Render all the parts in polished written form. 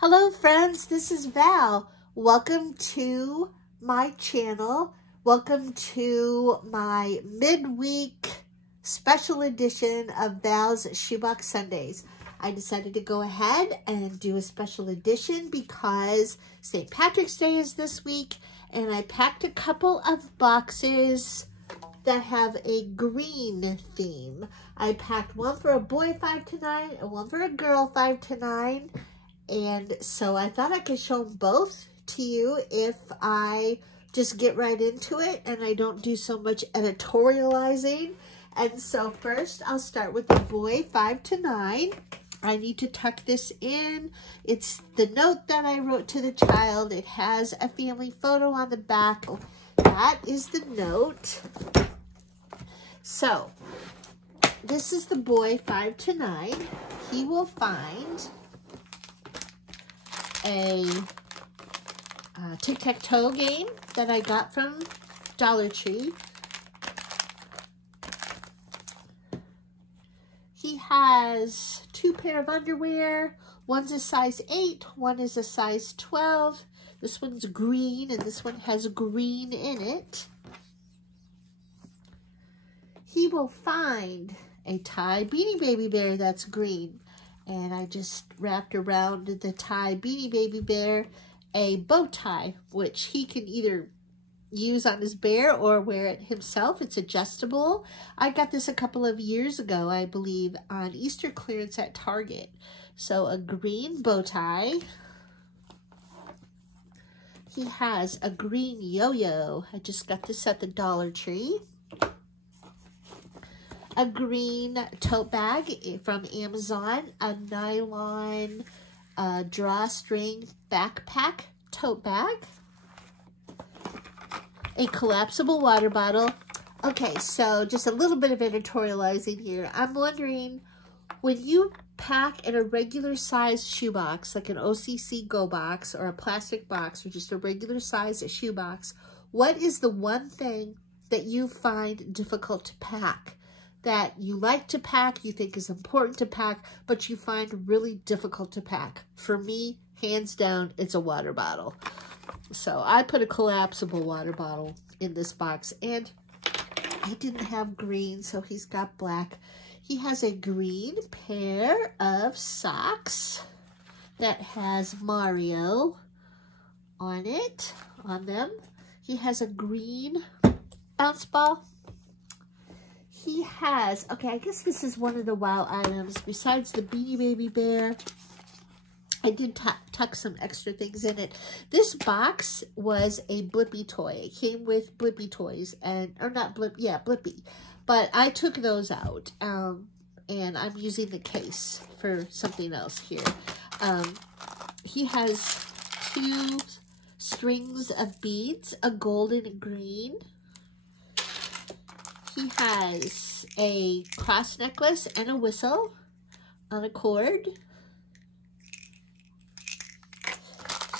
Hello friends, this is Val. Welcome to my channel. Welcome to my midweek special edition of Val's Shoebox Sundays. I decided to go ahead and do a special edition because St. Patrick's Day is this week, and I packed a couple of boxes that have a green theme. I packed one for a boy 5 to 9 and one for a girl 5 to 9. And so I thought I could show them both to you if I just get right into it and I don't do so much editorializing. And so first I'll start with the boy 5 to 9. I need to tuck this in. It's the note that I wrote to the child. It has a family photo on the back. That is the note. So this is the boy 5 to 9. He will find a tic-tac-toe game that I got from Dollar Tree. He has 2 pair of underwear. One's a size 8, one is a size 12. This one's green and this one has green in it. He will find a tie Beanie Baby Bear that's green. And I just wrapped around the tie Beanie Baby Bear a bow tie, which he can either use on his bear or wear it himself. It's adjustable. I got this a couple of years ago, I believe, on Easter clearance at Target. So a green bow tie. He has a green yo-yo. I just got this at the Dollar Tree. A green tote bag from Amazon, a nylon drawstring backpack tote bag, a collapsible water bottle. Okay, so just a little bit of editorializing here. I'm wondering, when you pack in a regular size shoebox, like an OCC Go box or a plastic box or just a regular size shoebox, what is the one thing that you find difficult to pack? That you like to pack, you think is important to pack, but you find really difficult to pack? For me, hands down, it's a water bottle. So I put a collapsible water bottle in this box, and he didn't have green, so he's got black. He has a green pair of socks that has Mario on them. He has a green bounce ball. He has, okay, I guess this is one of the wow items. Besides the Beanie Baby Bear, I did tuck some extra things in it. This box was a Blippi toy. It came with Blippi toys, or not Blippi, yeah, Blippi. But I took those out, and I'm using the case for something else here. He has 2 strings of beads, a golden and green. He has a cross necklace and a whistle on a cord.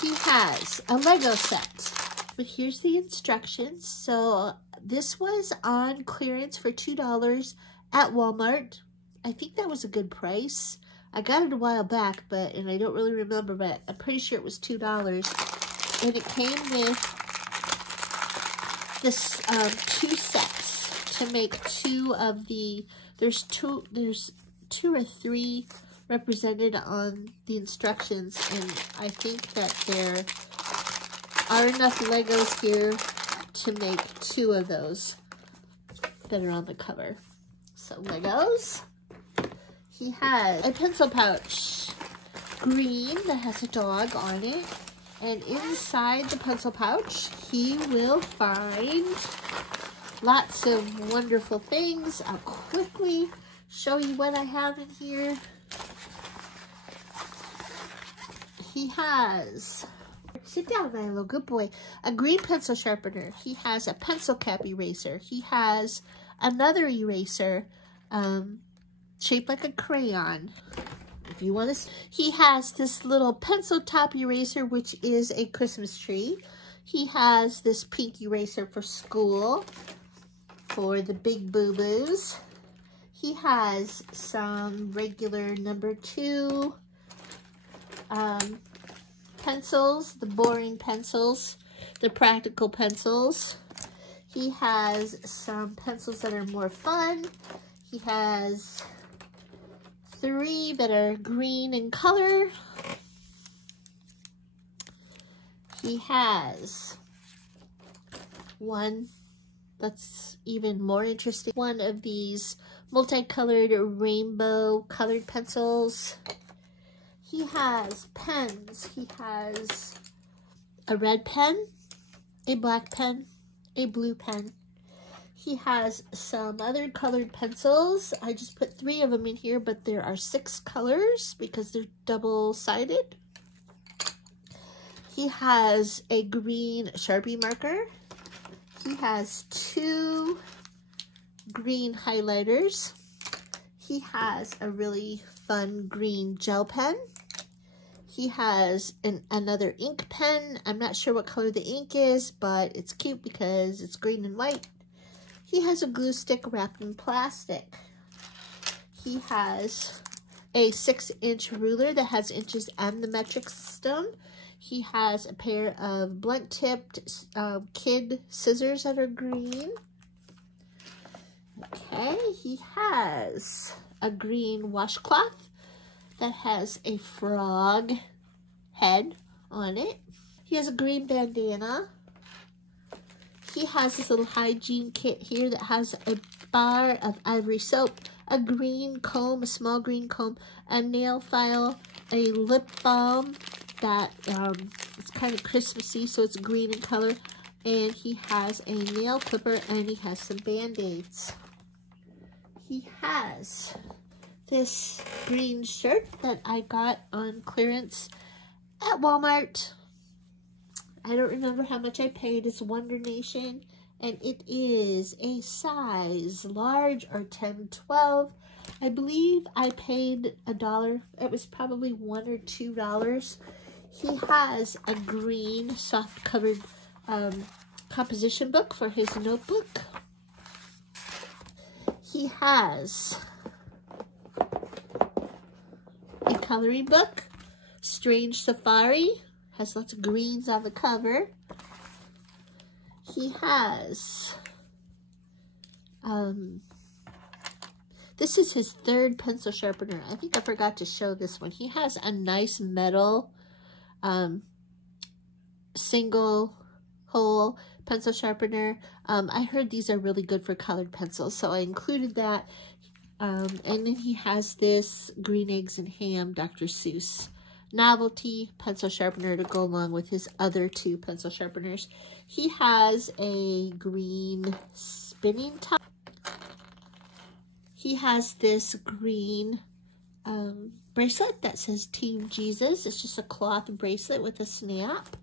He has a Lego set. But here's the instructions. So this was on clearance for $2 at Walmart. I think that was a good price. I got it a while back, and I don't really remember, but I'm pretty sure it was $2. And it came with this 2 sets. To make 2 of the, there's 2 or 3 represented on the instructions, and I think that there are enough Legos here to make 2 of those that are on the cover. So Legos. He has a pencil pouch, green, that has a dog on it, and inside the pencil pouch he will find lots of wonderful things. I'll quickly show you what I have in here. He has, sit down, Milo, good boy, a green pencil sharpener. He has a pencil cap eraser. He has another eraser shaped like a crayon. If you want to, he has this little pencil top eraser, which is a Christmas tree. He has this pink eraser for school, for the big boo-boos. He has some regular number 2 pencils, the boring pencils, the practical pencils. He has some pencils that are more fun. He has 3 that are green in color. He has one that's even more interesting. One of these multicolored rainbow colored pencils. He has pens. He has a red pen, a black pen, a blue pen. He has some other colored pencils. I just put 3 of them in here, but there are 6 colors because they're double-sided. He has a green Sharpie marker. He has 2 green highlighters. He has a really fun green gel pen. He has another ink pen. I'm not sure what color the ink is, but it's cute because it's green and white. He has a glue stick wrapped in plastic. He has a 6-inch ruler that has inches and the metric system. He has a pair of blunt-tipped kid scissors that are green. Okay, he has a green washcloth that has a frog head on it. He has a green bandana. He has this little hygiene kit here that has a bar of ivory soap, a green comb, a small green comb, a nail file, a lip balm that it's kind of Christmassy, so it's green in color, and he has a nail clipper, and he has some Band-Aids. He has this green shirt that I got on clearance at Walmart. I don't remember how much I paid. It's Wonder Nation, and it is a size large or 10-12. I believe I paid $1. It was probably $1 or $2. He has a green soft covered composition book for his notebook. He has a coloring book, Strange Safari, has lots of greens on the cover. He has, this is his 3rd pencil sharpener. I think I forgot to show this one. He has a nice metal single hole pencil sharpener. I heard these are really good for colored pencils, so I included that. And then he has this Green Eggs and Ham Dr. Seuss novelty pencil sharpener to go along with his other 2 pencil sharpeners. He has a green spinning top. He has this green bracelet that says Team Jesus. It's just a cloth bracelet with a snap.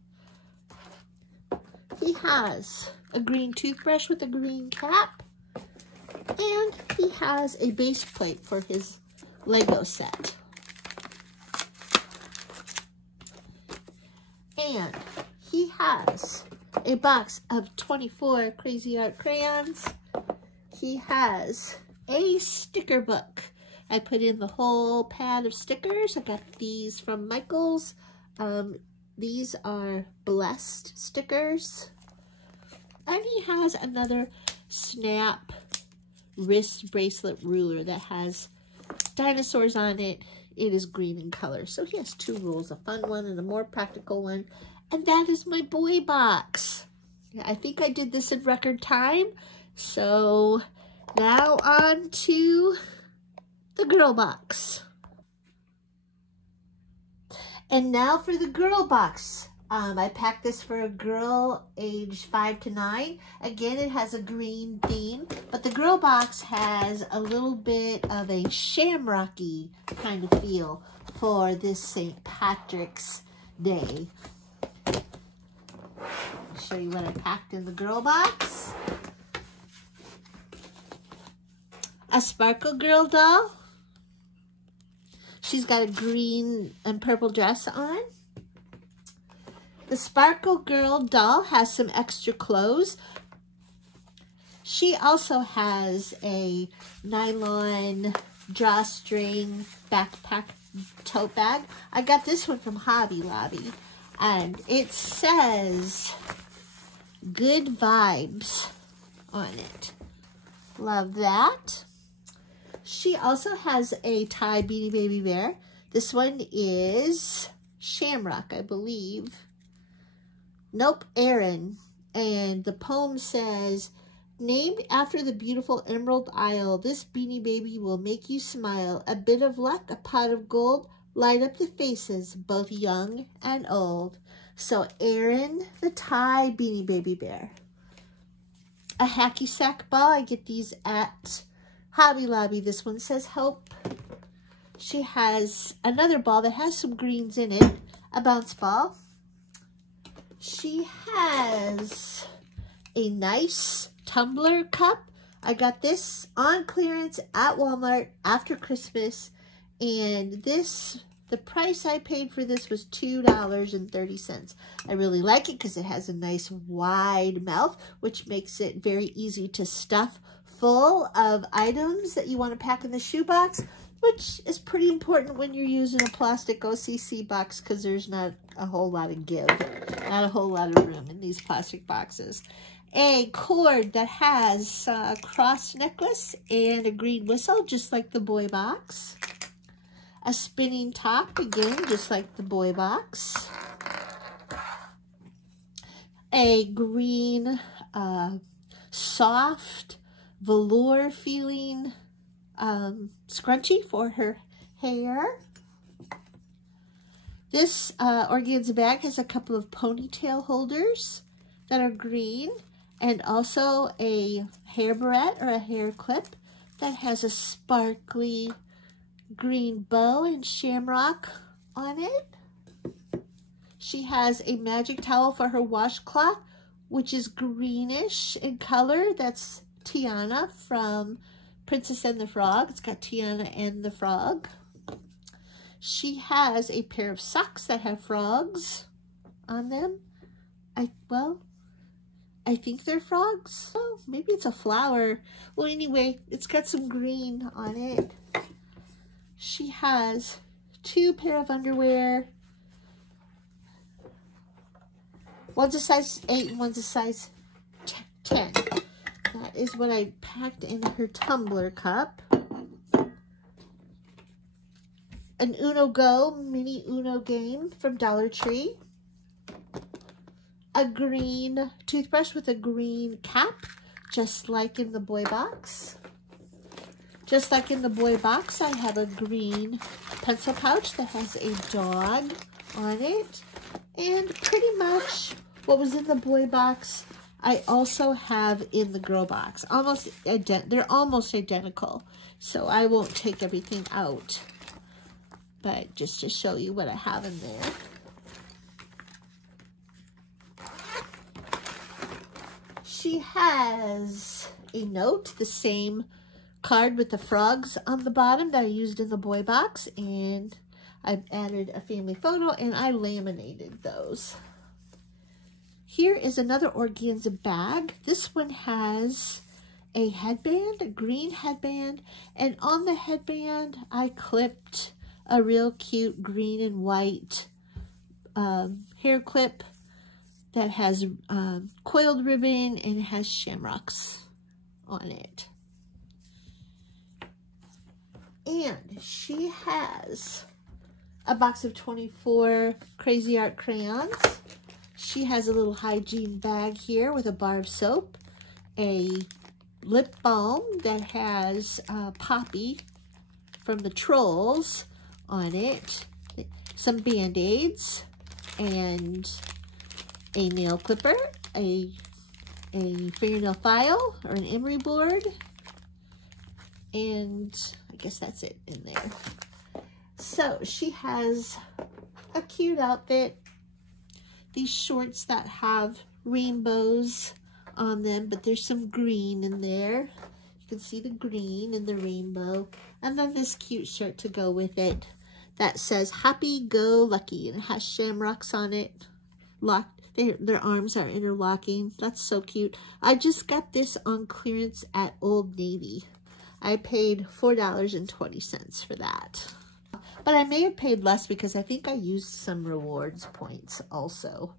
He has a green toothbrush with a green cap. And he has a base plate for his Lego set. And he has a box of 24 Crazy Art crayons. He has a sticker book. I put in the whole pad of stickers. I got these from Michael's. These are blessed stickers. And he has another snap wrist bracelet ruler that has dinosaurs on it. It is green in color. So he has 2 rules, a fun one and a more practical one. And that is my boy box. I think I did this in record time. So now on to the girl box. And now for the girl box. I packed this for a girl age 5 to 9. Again, it has a green theme, but the girl box has a little bit of a shamrocky kind of feel for this St. Patrick's Day. I'll show you what I packed in the girl box. A Sparkle Girl doll. She's got a green and purple dress on. The Sparkle Girl doll has some extra clothes. She also has a nylon drawstring backpack tote bag. I got this one from Hobby Lobby. And it says good vibes on it. Love that. She also has a tie Beanie Baby Bear. This one is Shamrock, I believe. Nope, Aaron. And the poem says, named after the beautiful Emerald Isle, this Beanie Baby will make you smile. A bit of luck, a pot of gold, light up the faces, both young and old. So Aaron, the tie Beanie Baby Bear. A hacky sack ball. I get these at Hobby Lobby. This one says Hope. She has another ball that has some greens in it, a bounce ball. She has a nice tumbler cup. I got this on clearance at Walmart after Christmas, and this, the price I paid for this was $2.30. I really like it because it has a nice wide mouth, which makes it very easy to stuff full of items that you want to pack in the shoebox, which is pretty important when you're using a plastic OCC box because there's not a whole lot of give, not a whole lot of room in these plastic boxes. A cord that has a cross necklace and a green whistle, just like the boy box. A spinning top, again, just like the boy box. A green, soft, velour feeling scrunchie for her hair. This organza bag has a couple of ponytail holders that are green, and also a hair barrette or a hair clip that has a sparkly green bow and shamrock on it. She has a magic towel for her washcloth, which is greenish in color. That's Tiana from Princess and the Frog. It's got Tiana and the Frog. She has a pair of socks that have frogs on them. I think they're frogs. Oh, maybe it's a flower. Well, anyway, it's got some green on it. She has 2 pair of underwear. One's a size 8 and one's a size 10. That is what I packed in her tumbler cup. An Uno Go mini Uno game from Dollar Tree. A green toothbrush with a green cap, just like in the boy box. Just like in the boy box, I have a green pencil pouch that has a dog on it. And pretty much what was in the boy box, I also have in the girl box. They're almost identical, so I won't take everything out. But just to show you what I have in there. She has a note, the same card with the frogs on the bottom that I used in the boy box, and I've added a family photo and I laminated those. Here is another organza bag. This one has a headband, a green headband, and on the headband I clipped a real cute green and white hair clip that has coiled ribbon and it has shamrocks on it. And she has a box of 24 Crazy Art crayons. She has a little hygiene bag here with a bar of soap, a lip balm that has Poppy from the Trolls on it, some Band-Aids, and a nail clipper, a fingernail file or an emery board, and I guess that's it in there. So she has a cute outfit. These shorts that have rainbows on them, but there's some green in there. You can see the green and the rainbow. And then this cute shirt to go with it that says Happy Go Lucky and it has shamrocks on it. Their arms are interlocking. That's so cute. I just got this on clearance at Old Navy. I paid $4.20 for that. But I may have paid less because I think I used some rewards points also.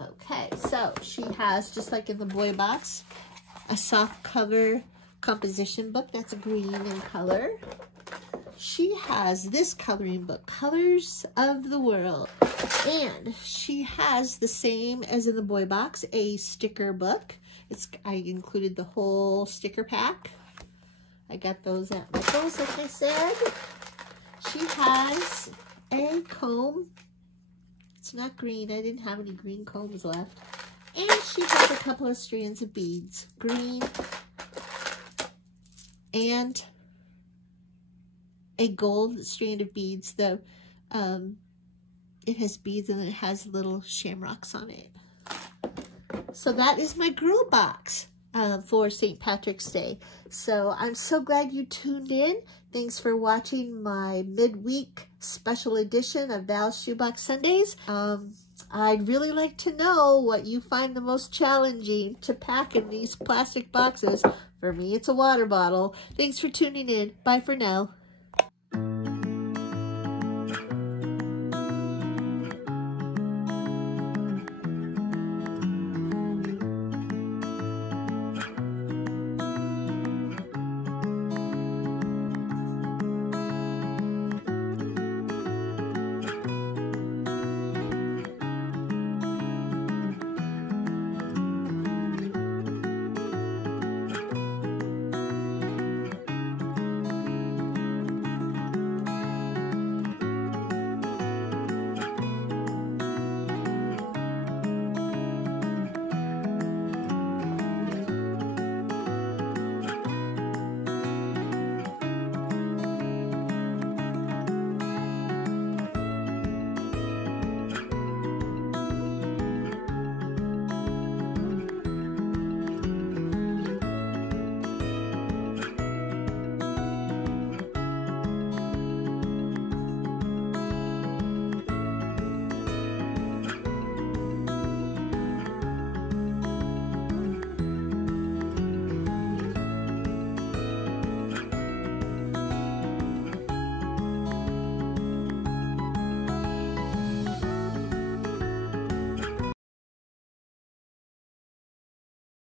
Okay, so she has, just like in the boy box, a soft cover composition book that's green in color. She has this coloring book, Colors of the World. And she has the same as in the boy box, a sticker book. I included the whole sticker pack. I got those at Michael's, like I said. She has a comb. It's not green. I didn't have any green combs left. And she has a couple of strands of beads. Green and a gold strand of beads. It has beads and it has little shamrocks on it. So that is my girl box for St. Patrick's Day. So I'm so glad you tuned in. Thanks for watching my midweek special edition of Val's Shoebox Sundays. I'd really like to know what you find the most challenging to pack in these plastic boxes. For me, it's a water bottle. Thanks for tuning in. Bye for now.